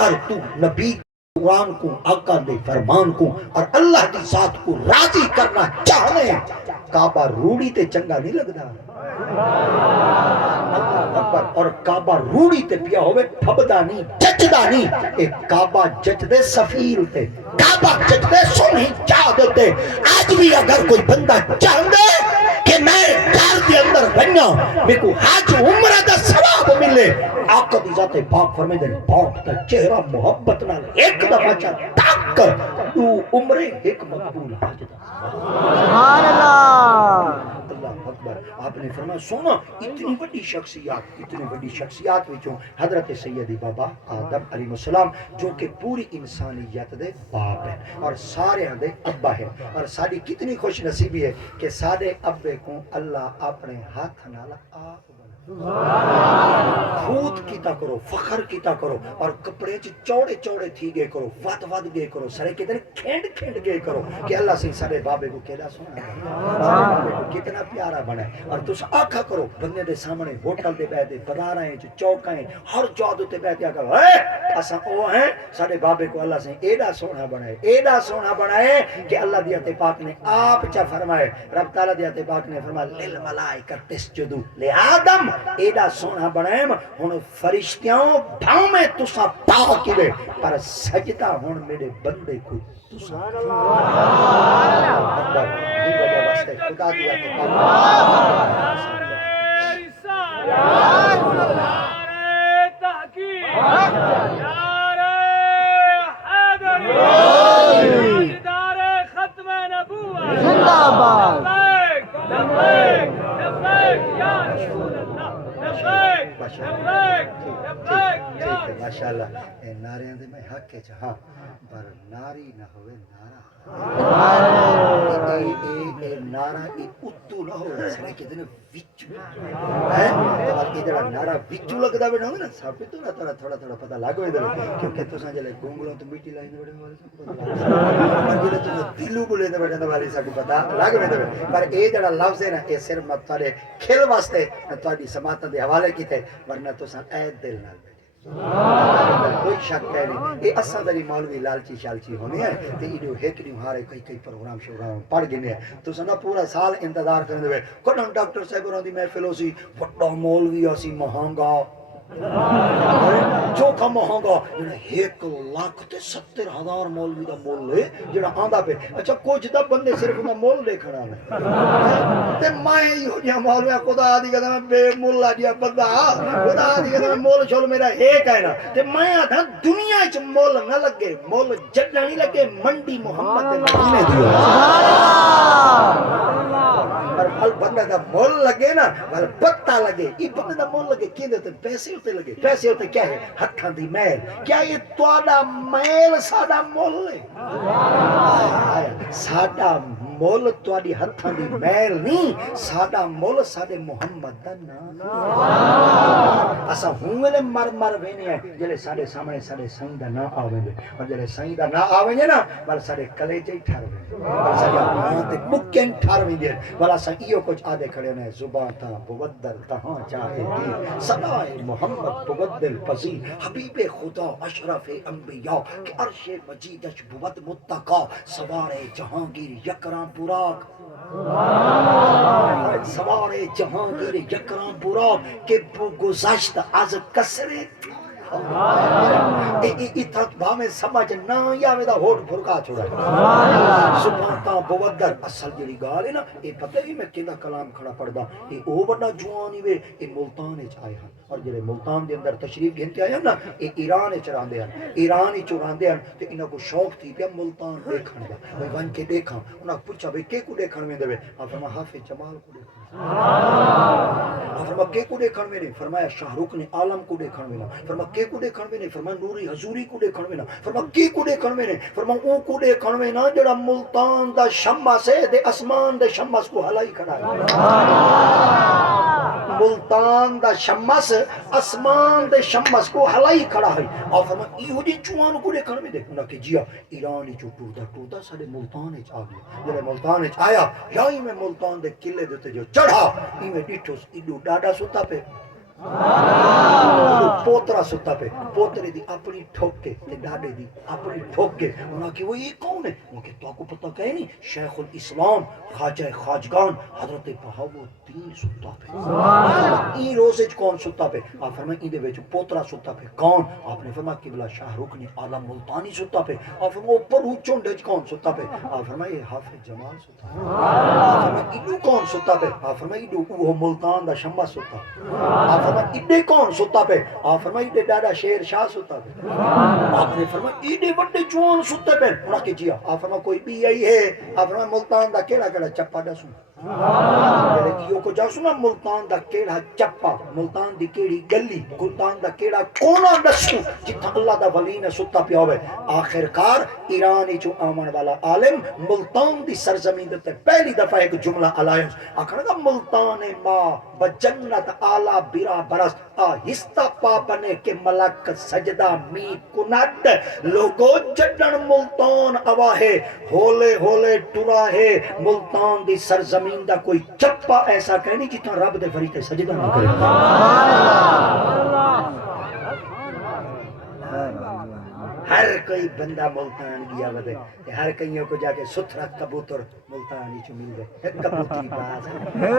اگر تو نبی قرآن کو آقا دے فرمان کو اور اللہ دی ذات کو راضی کرنا چاہنے کعبہ روڑی تے چنگا نہیں لگدا اللہ اکبر اور کعبہ روڑی تے پیا ہوئے پھبدا نہیں جچدا نہیں ایک کعبہ جچدے سفیر تے کعبہ جچدے سنہی چاہ دیتے آج بھی اگر کوئی بندہ چاہندے کہ میں گھر دے اندر بنیا میرے کو حج عمرہ دا ثواب ملے آقا دی ذات پاک فرمائے دے پاک دا چہرہ محبت نال ایک دفعہ چاہ تاک کر تو عمرے ایک مقبول حج دا سبحان اللہ اللہ اکبر آپ نے فرمایا سونا اتنی بڑی شخصیات وچوں حضرت سیدی بابا آدم علیہ السلام جو کہ پوری انسانیت دے باپ ہیں اور سارے دے ابا ہیں اور ساری کتنی خوش نصیبی ہے کہ سارے ابے کو اللہ اپنے ہاتھ نال آپ خود کیتا کرو فخر کیتا کرو اور کپڑے چوڑے چوڑے تھی گئے کرو ود گئے کرو سارے کتنے کھینڈ گئے کرو کہ اللہ سے سارے بابے کو کہلا سونا بابے کو کتنا پیارا بنا ہے اور تس آکھا کرو بندے دے سامنے ہوٹل دے بیٹھے بازاراں چوکاں ہر جگہ تے بیٹھیا کرو اے اساں او ہیں سارے بابے کو اللہ سے ایڈا سونا بنائے کہ اللہ دی تے پاک نے آپ چا فرمائے رب تعالی دی تے پاک نے فرمایا للملائکہ تسجدوا لآدم ایڈا سونا بنائے ہن فرشتیاں بھاؤں میں تسا پاؤ کیوے پر سجدہ ہن میرے بندے کو تسا اکبر دی وجہ واسطے خدا دیا تے پاک ماشاءاللہ ناریاں دے میں حق ہے ہاں پر ناری نہ ہوئے نارا نارا اتو نہ ہو سارے کتنے وچ ہے اور یہ جڑا نارا وچ لگدا بیٹھا ہوندا نا سب تھوڑا پتہ لگ ویندا کیونکہ تساں جلے گونگلوں تو میٹھی لائن بڑے والے سب جڑے تو دلو بولے تے بیٹھا والی سب پتہ لگ ویندا پر اے جڑا لفظ ہے نا اے صرف مت تھوڑے کھل واسطے تہاڈی سماعت دے حوالے کیتے ورنہ تساں اے دل نال کوئی شک نہیں یہ اساں دری مولوی لالچی شالچی ہونے ہیں تے ایڈو ہیکڑی ہارے کئی پروگرام شوگرام پڑھ گنے ہیں تو سنا پورا سال انتظار کرنے دے کڈن ڈاکٹر صاحب ہوراں دی محفل ہو سی بڑا مولوی اسی مہنگا جو کا مہنگا ایک لاکھ تے 70,000 مولوی دا مول ہے جڑا آندا پہ اچھا کچھ دا بندے صرف انہاں مول دیکھنا ہے تے میں ایہو جہاں مولوی خدا دی قسم بے مولا جیا بندہ خدا دی قسم مول چھول میرا ایک ہے نا تے میں آدھا دنیا وچ مول نہ لگے مول جڈا نہیں لگے منڈی محمد دے مدینے دی پر پھل بندہ دا مول لگے نا پر پتہ لگے یہ بندہ دا مول لگے کیندے تے پیسے ہوتے لگے پیسے ہوتے کیا ہے ہتھاں دی میل کیا یہ تواڈا میل ساڈا مول ہے ساڈا مول تواڈی ہتھاں دی میل نہیں ساڈا مول ساڈے محمد دا نام اساں ہونے مر وینے ہیں جلے ساڈے سامنے ساڈے سائیں دا نام آوے اور جلے سائیں دا نام آوے نا ول ساڈے کلیجے ٹھر وے ول ساڈے ہاں تے مکن ٹھر وے ول اساں ایو کچھ آدے کھڑے نے زبان تا بودر تہاں چاہے دی سدائے محمد بودل پذیر حبیب خدا اشرف انبیاء کہ عرش مجیدش بود متقا سوار جہانگیر یکراں براق سوار جہانگیر یکراں براق کہ گذشت از کسرت اتھت بھامے سمجھ نہ یا ویدہ ہوٹ بھرکا چھوڑا سبحانتا بودر اصل جڑی گال ہے نا یہ پتہ ہی میں کیندہ کلام کھڑا پڑھ دا یہ او بڑا جوانی وے یہ ملتان اچ آئے ہیں اور جڑے ملتان دے اندر تشریف گھنتے آئے ہیں نا یہ ایران اچ راندے ہیں ایران ہی چراندے ہیں تو انہاں کو شوق تھی پیا ملتان دیکھن دا میں ون کے دیکھاں انہاں پوچھا بھئی کے کو دیکھن میں دے آپ فرما حافظ جمال کو دیکھن آپ فرما کے کو دیکھن میں نہیں فرمایا شاہ رکن عالم کو دیکھن میں فرما کے کو دیکھن میں نہیں فرما نوری حضوری کو دیکھن میں فرما کے کو دیکھن میں نہیں فرما او کو دیکھن میں نا جڑا ملتان دا شمع سے دے اسمان دے شمع کو ہلائی کھڑا ہے ملتان دا شمس اسمان دے شمس کو ہلائی کھڑا ہے اور فرما ایہو جی چوان کو دیکھن میں دیکھنا کہ جیا ایرانی جو ٹوٹا سارے ملتان اچ آ گیا جڑے ملتان اچ آیا یا ہی میں ملتان دے قلعے دیتے جو چڑھا ہی میں ڈیٹھوس ایڈو ڈاڈا سوتا پہ پوترا ستا پہ پوترے دی اپنی ٹھوکے تے ڈاڈے دی اپنی ٹھوکے انہاں کہ وہ یہ کون ہے؟ وہ کہ تو آپ کو پتہ کہے نہیں شیخ الاسلام خواجہ خواجگان حضرت بہاؤالدین ستا پہ این روزے کون ستا پہ؟ آپ فرمائیں این دے وچ پوترا ستا پہ کون؟ آپ نے فرمایا قبلہ شاہ رکن عالم ملتانی ستا پہ آپ فرمایا اوپر اونچوں ڈج کون ستا پہ؟ آپ فرمایا یہ حافظ جمال ستا پہ آپ فرمایا ایڈو کون ستا پہ؟ آپ فرمایا ایڈو وہ ملتان دا شمبا ستا آپ فرمایا ایڈے کون ستا پہ؟ آپ فرمایا ایڈے ڈاڈا شیر شاہ ستا پہ آپ نے فرمایا ایڈے وڈے جوان ستا پہ انہاں کہ جی آپ فرمایا کوئی بھی آئی ہے آپ فرمایا ملتان دا کیڑا کیڑا چپا دا سن یہ کو جا سنا ملتان دا کیڑا چپا ملتان دی کیڑی گلی ملتان دا کیڑا کونا دسو جتھا اللہ دا ولی نے ستا پیا ہوئے آخرکار ایرانی جو آمن والا عالم ملتان دی سرزمین دے پہلی دفعہ ایک جملہ علائنس آخر گا ملتان ما بجنت آلہ برا برس آہستہ پا بنے کے ملک سجدہ می کنڈ لوگو جڈن ملتان آواہے ہولے ہولے ٹرا ہے ملتان دی سرزمین دا کوئی چپا ایسا کہنی جتنا رب دے فریتے سجدہ نہ کرے ہر کوئی بندہ ملتان گیا بدے ہر کئیوں کو جا کے ستھرا کبوتر ملتانی چو مل گئے ایک کبوتری باز ہے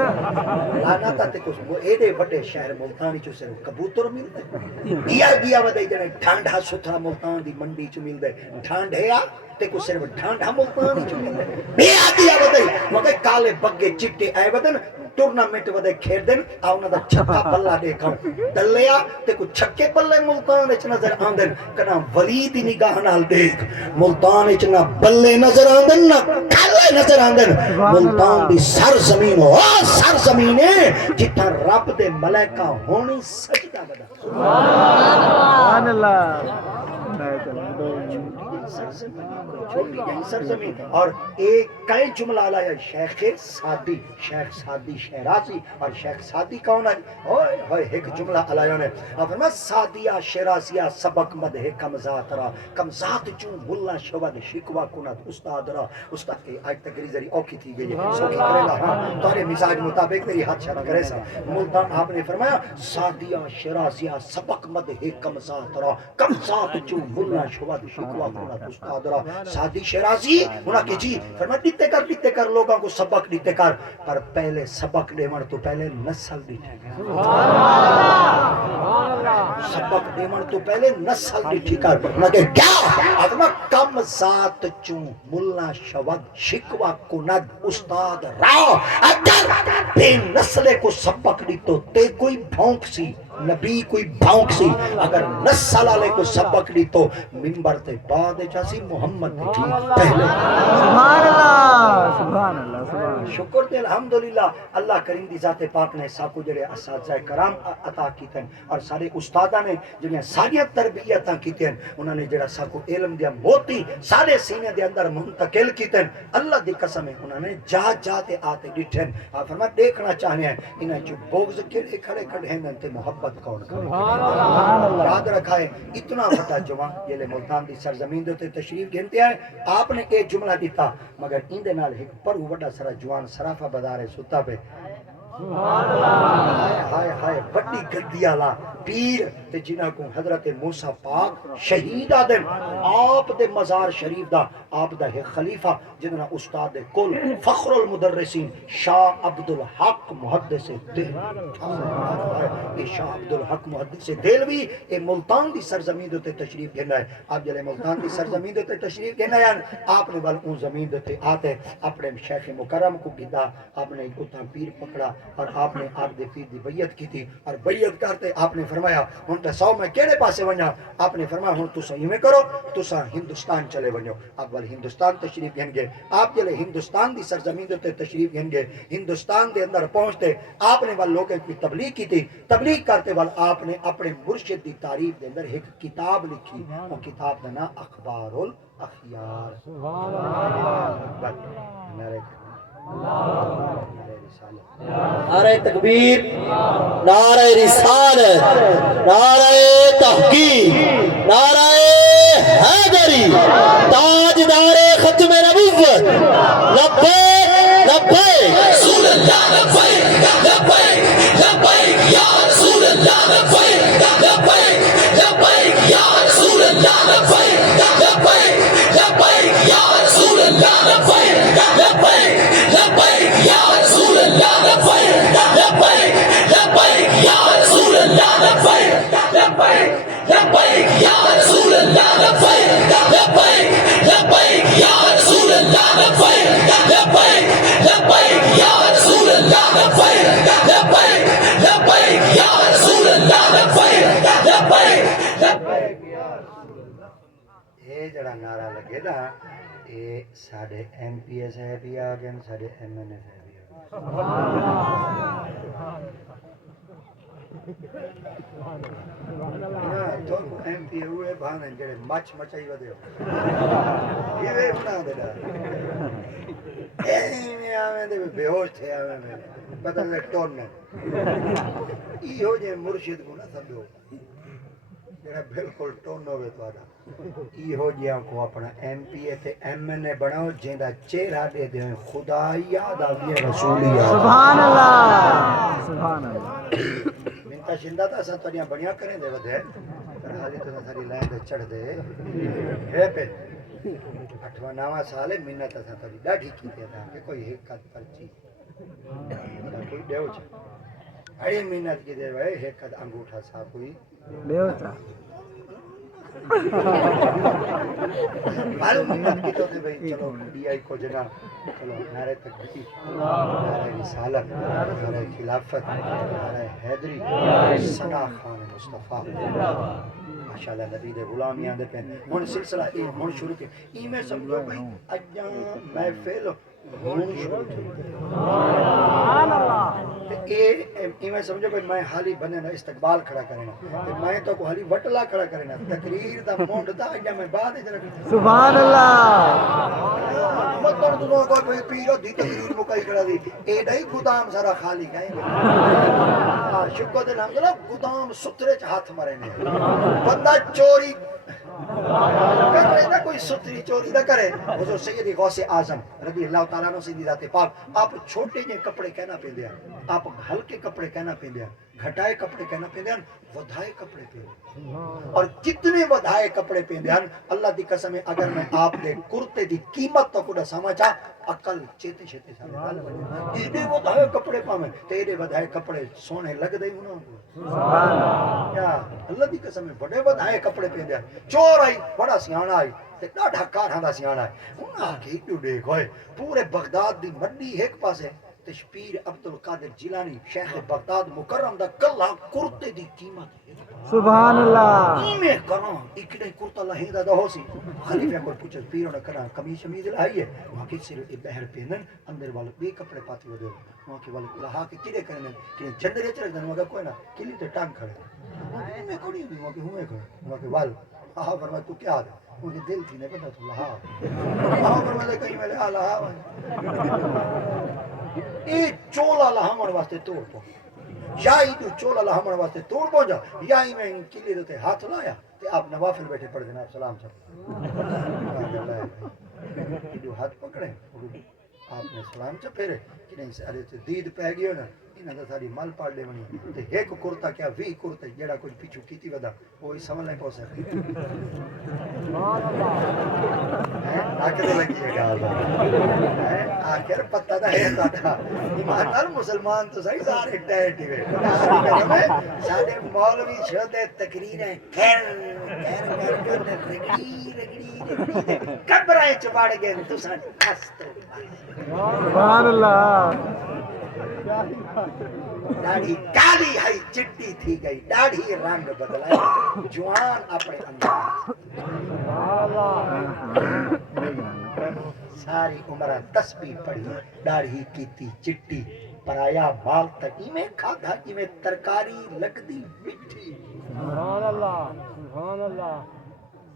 لانا تا تے کچھ ایڈے بڑے شہر ملتانی چو صرف کبوتر مل گئے گیا بدے جنے ٹھانڈا ستھرا ملتان دی منڈی چو مل گئے ٹھانڈ ہے تے کو صرف ڈھانڈا ملتانی چو مل گئے بیا دیا بدے وقت کالے بگے چٹے آئے بدن ٹورنامنٹ ودے کھیل دن آونا دا چھکا پلا دیکھاؤں دلیا تے کو چھکے پلے ملتان اچ نظر آندن کنا ولی دی نگاہ نال دیکھ ملتان اچ نہ بلے نظر آندن نہ کھلے نظر آندن ملتان دی سرزمین ہو سرزمین ہے جتھا رب دے ملائکہ ہونی سجدہ بدا سبحان اللہ سرزمین اور ایک کئی جملہ لایا شیخ سادی شیخ سادی شہرازی اور شیخ سادی کون ہے ہوئے ایک جملہ علیہ نے فرمایا سادیہ شہرازیہ سبق مد ہے کمزات را کمزات چون ملا شود شکوا کنت استاد را استاد کے آج تک ریزری اوکی تھی گئی ہے سوکی کرے گا تارے مزاج مطابق تیری حد شرح کرے سا ملتان آپ نے فرمایا سادیہ شہرازیہ سبق مد ہے کمزات را کمزات چون ملا شود شکوا کنت استاد را سادی شہرازی انہاں کہ جی فرمایا دیتے کر لوگوں کو سبق دیتے کر پر پہلے سبق دیمن تو پہلے نسل دیتے کر سبق دیمن تو پہلے نسل دیتے کر انہاں کہ کیا ادمہ کم ذات چون ملا شود شکوا کند استاد راو اگر بے نسلے کو سبق دی تو تے کوئی بھونک سی نبی کوئی بھونک سی اگر نسل والے کو سبق دی تو منبر تے بعد جاسی محمد نے ٹھیک پہلے سبحان اللہ سبحان اللہ سبحان شکر تے الحمدللہ اللہ کریم دی ذات پاک نے ساکو جڑے اساتذہ کرام عطا کیتے ہیں اور سارے استاداں نے جڑے ساری تربیتاں کیتے ہیں انہاں نے جڑا ساکو علم دیا موتی سارے سینے دے اندر منتقل کیتے ہیں اللہ دی قسم ہے انہاں نے جا تے آتے ڈٹھن آپ فرمایا دیکھنا چاہنے ہیں انہاں جو بغض کیڑے کھڑے کھڑے ہیں تے محبت کون کرے یاد رکھا ہے اتنا بڑا جوان یہ ملتان دی سرزمین دے تشریف گھنتے ہیں آپ نے ایک جملہ دیتا مگر ان دے نال ایک پر بڑا سرا جوان سرافہ بدارے ستا پہ ہائے ہائے بڑی گدی والا پیر تے جنہاں کو حضرت موسیٰ پاک شہید آدم آپ دے مزار شریف دا آپ دا ہے خلیفہ جنہاں استاد کل فخر المدرسین شاہ عبدالحق محدث دہلوی شاہ عبدالحق محدث دہلوی اے ملتان دی سرزمین دے تشریف گھننا ہے آپ جلے ملتان دی سرزمین دے تشریف گھننا ہے آپ نے بل اون زمین دے آتے اپنے شیخ مکرم کو گدا آپ نے اتنا پیر پکڑا اور آپ نے آپ دے پیر دی بیعت کی تھی اور بیعت کرتے آپ نے فرمایا ہن تے سو میں کیڑے پاسے ونجا آپ نے فرمایا ہن تساں ایویں کرو تساں ہندوستان چلے ونجو آپ ول ہندوستان تشریف گھن گئے آپ جلے ہندوستان دی سرزمین تے تشریف گھن گئے ہندوستان دے اندر پہنچتے آپ نے ول لوگوں کی تبلیغ کی تھی تبلیغ کرتے ول آپ نے اپنے مرشد دی تعریف دے اندر ایک کتاب لکھی وہ کتاب دا نام اخبار الاخیار سبحان اللہ نعرہ تکبیر نعرہ رسالت نعرہ تحقیق نعرہ حیدری تاجدار ختم نبوت لبیک لبیک رسول اللہ لبیک لبیک لبیک یا رسول اللہ یہ جڑا نعرہ لگے نا یہ سارے ایم پی ایس ہے بھی آ گئے سارے ایم این ایس ہے بھی ایم پی ہوئے بھانے جڑے مچ مچائی ودے ہو یہ بنا دے ایویں آویں دے بے ہوش تھے آویں میں پتہ نہیں ٹون نے ایہو جے مرشد کو نہ سمجھو جڑا بالکل ٹون ہوے تہاڈا ایہو جیاں کو اپنا ایم پی اے تے ایم این اے بناؤ جیندا چہرہ دے دے خدا یاد آوے رسول یاد سبحان اللہ سبحان اللہ منتا شندا تا اساں تہاڈیاں بڑیاں کریں دے ودے پر حالی تو ساری لائن تے چڑھ دے ہے پہ 8واں 9واں سال ہے منت اساں تہاڈی ڈاڈھی کیتی تھا کہ کوئی ایک قد پرچی کوئی دیو چ اڑی منت کی دے وے ایک قد انگوٹھا صاحب کوئی دیو چ معلوم منت کی تو تے بھئی چلو ڈی آئی کو جنا چلو نعرہ تکبیر نعرہ رسالت نعرہ خلافت نعرہ حیدری ثنا خان مصطفیٰ ماشاءاللہ نبی دے غلامیاں دے پین ہن سلسلہ اے ہن شروع کے ای میں سمجھو بھئی اجاں محفل ہن شروع تھی سبحان اللہ اے میں سمجھو بھئی میں حالی بنے نا استقبال کھڑا کرنا تے میں تو کو حالی وٹلا کھڑا کرنا تقریر دا مونڈ دا اجاں میں بعد وچ رکھ سبحان اللہ مطلب تو کوئی بھئی پیرو دی تقریر مکائی کھڑا دی اے نہیں گودام سارا خالی گئے ہاں شکر دے نام چلو گودام ستھرے چ ہاتھ مرے نے بندہ چوری کر رہے نا کوئی ستری چوری نہ کرے حضور سید غوث اعظم رضی اللہ تعالیٰ عنہ سے ذات پاک آپ چھوٹے جے کپڑے کہنا پیندے ہیں آپ ہلکے کپڑے کہنا پیندے ہیں گھٹائے کپڑے کہنا پیندے ہیں ودھائے کپڑے پیندے اور جتنے ودھائے کپڑے پیندے ہیں اللہ دی قسم ہے اگر میں آپ دے کرتے دی قیمت تو کو سمجھا عقل چیتے چیتے سارے گل بنے ایڈے ودھائے کپڑے پاویں تیرے ودھائے کپڑے سونے لگ دے انہاں کو سبحان اللہ کیا اللہ دی قسم ہے بڑے ودھائے کپڑے پیندے ہیں چور آئی بڑا سیاںا آئی تے ڈاڈھا کاراں دا سیاںا ہے انہاں کے ایڈو دیکھ ہوئے پورے بغداد دی منڈی ایک پاسے تشبیر عبد القادر جیلانی شیخ بغداد مکرم دا کلا کرتے دی قیمت سبحان اللہ میں کراں اکڑے کرتا لہیندا دا ہو سی خلیفہ کو پوچھ پیرو نہ کراں قمیص شمیز لائی ہے وہاں کے سر بہر پہنن اندر والے بے کپڑے پاتے ودے وہاں کے والے لہا کے کڑے کرنے کہ جندرے چ رکھ دن وگا کوئی نہ کلی تے ٹانگ کھڑے میں کوڑی دی وہاں کے ہوئے کھڑے وہاں کے وال ہاں فرمایا تو کیا ہے مجھے دل تھی نہیں پتا تو لہا ہاں فرمایا کہیں میں لہا لہا اے چولا لہامن واسطے توڑ پو یا ہی تو چولا لہامن واسطے توڑ پو جا یا ہی میں کلی دیتے ہاتھ لایا تے آپ نوافل بیٹھے پڑھ دینا آپ سلام چاہتے جو ہاتھ پکڑے آپ نے سلام چا پھیرے کہ نہیں سارے سے دید پہ گئے نا انہاں دا ساری مال پاڑ لے بنی تے ایک کرتا کیا 20 کرتے جڑا کچھ پیچھو کیتی ودا وہی سمجھ نہیں پہنچ سکتی سبحان اللہ آخر لگی ہے گا آخر پتہ دا ہے تا ایمان نال مسلمان تو صحیح سارے ٹیٹ ہی ہوئے سارے مولوی شدے تقریریں کر رگڑی رگڑی قبریں چباڑ گئے تو سن کستو سبحان اللہ داڑھی کالی ہے چٹی تھی گئی داڑھی رنگ بدلا جوان اپنے اندر ساری عمرہ تسبیح پڑھی داڑھی کیتی چٹی پرایا مال تک میں کھادا میں ترکاری لگدی مٹھی سبحان اللہ سبحان اللہ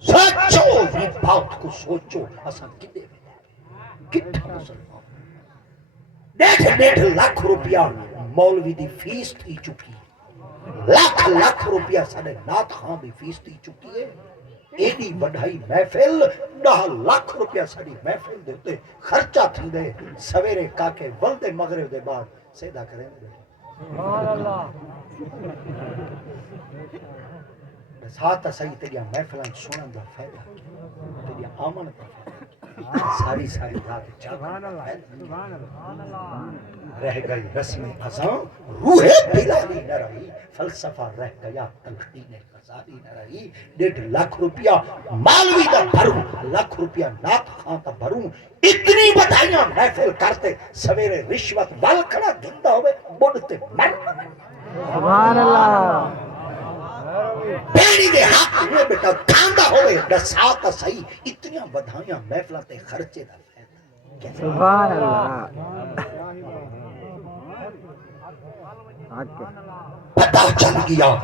سوچو یہ بات کو سوچو اساں کدے کتھے مسلمان ڈیڑھ لاکھ روپیہ مولوی دی فیس تھی چکی لاکھ روپیہ سارے نات خان دی فیس تھی چکی ہے ایڈی بڑھائی محفل 10 لاکھ روپیہ ساری محفل دیتے خرچہ تھی دے سویرے کا کے ولد مغرب دے بعد سیدھا کریں دے سبحان اللہ ساتھ صحیح تیریا محفلیں سنن دا فائدہ تیریا آمن دا فائدہ ساری ساری رات جاگن دا فائدہ رہ گئی رسم ازاں روح بلالی نہ رہی فلسفہ رہ گیا تلقین غزالی نہ رہی 1.5 لاکھ روپیہ مالوی دا بھروں لاکھ روپیہ نات خان دا بھروں اتنی بدھائیاں محفل کرتے سویرے رشوت وال کھڑا دھندا ہوئے بڑھتے مر سبحان اللہ بیڑی دے حق ہوئے بیٹا کھاندہ ہوئے دساتا صحیح اتنیاں بدھائیاں محفلہ تے خرچے دا فیدہ سبحان اللہ پتہ چل گیا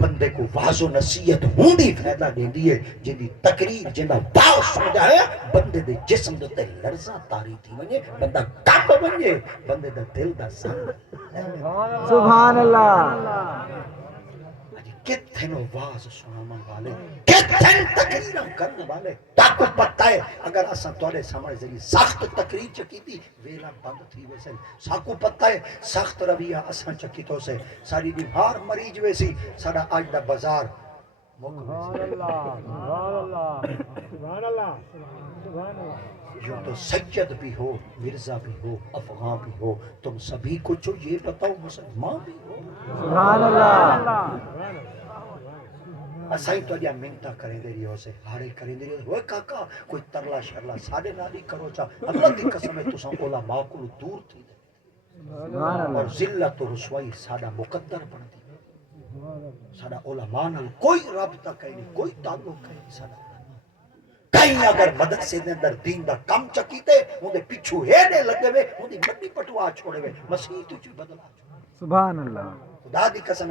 بندے کو واضح نصیحت ہوندی فائدہ دیندی ہے جن تقریر جنہ باؤ سمجھا ہے بندے دے جسم دے تے لرزاں تاری تھی ونجے بندہ کب ونجے بندے دے دل دا سنگ سبحان اللہ کتھن واز سنامن والے کتھن تقریرہ کرنے والے تاکو پتہ ہے اگر اساں توڑے سامنے ذریعے سخت تقریر چکی تھی ویلا بند تھی ویسے ساکو پتہ ہے سخت رویہ اساں چکی تو سے ساری دیوار مریج ویسی ساڑا آج دا بازار یوں تو سید بھی ہو مرزا بھی ہو افغان بھی ہو تم سبھی کچھ ہو یہ بتاؤ مسلمان بھی ہو سبحان اللہ اسائی تو دیا منتا کریں دے رہی ہو سے ہارے کریں دے رہی ہو کاکا کوئی ترلا شرلا سارے نالی کرو چا اللہ کی قسم ہے تساں علماء کو دور تھی دے اور ذلت و رسوائی ساڑا مقدر بن دی ساڑا علماء نال کوئی رابطہ کہیں نہیں کوئی تعلق کہیں نہیں ساڑا کہیں اگر مدرسے دے اندر دین دا کم چکیتے ان دے پچھو ہینے لگے ہوئے ان دی مٹی پٹوا چھوڑے ہوئے مسیح تو چی بدلا چھوڑے سبحان اللہ خدا دی قسم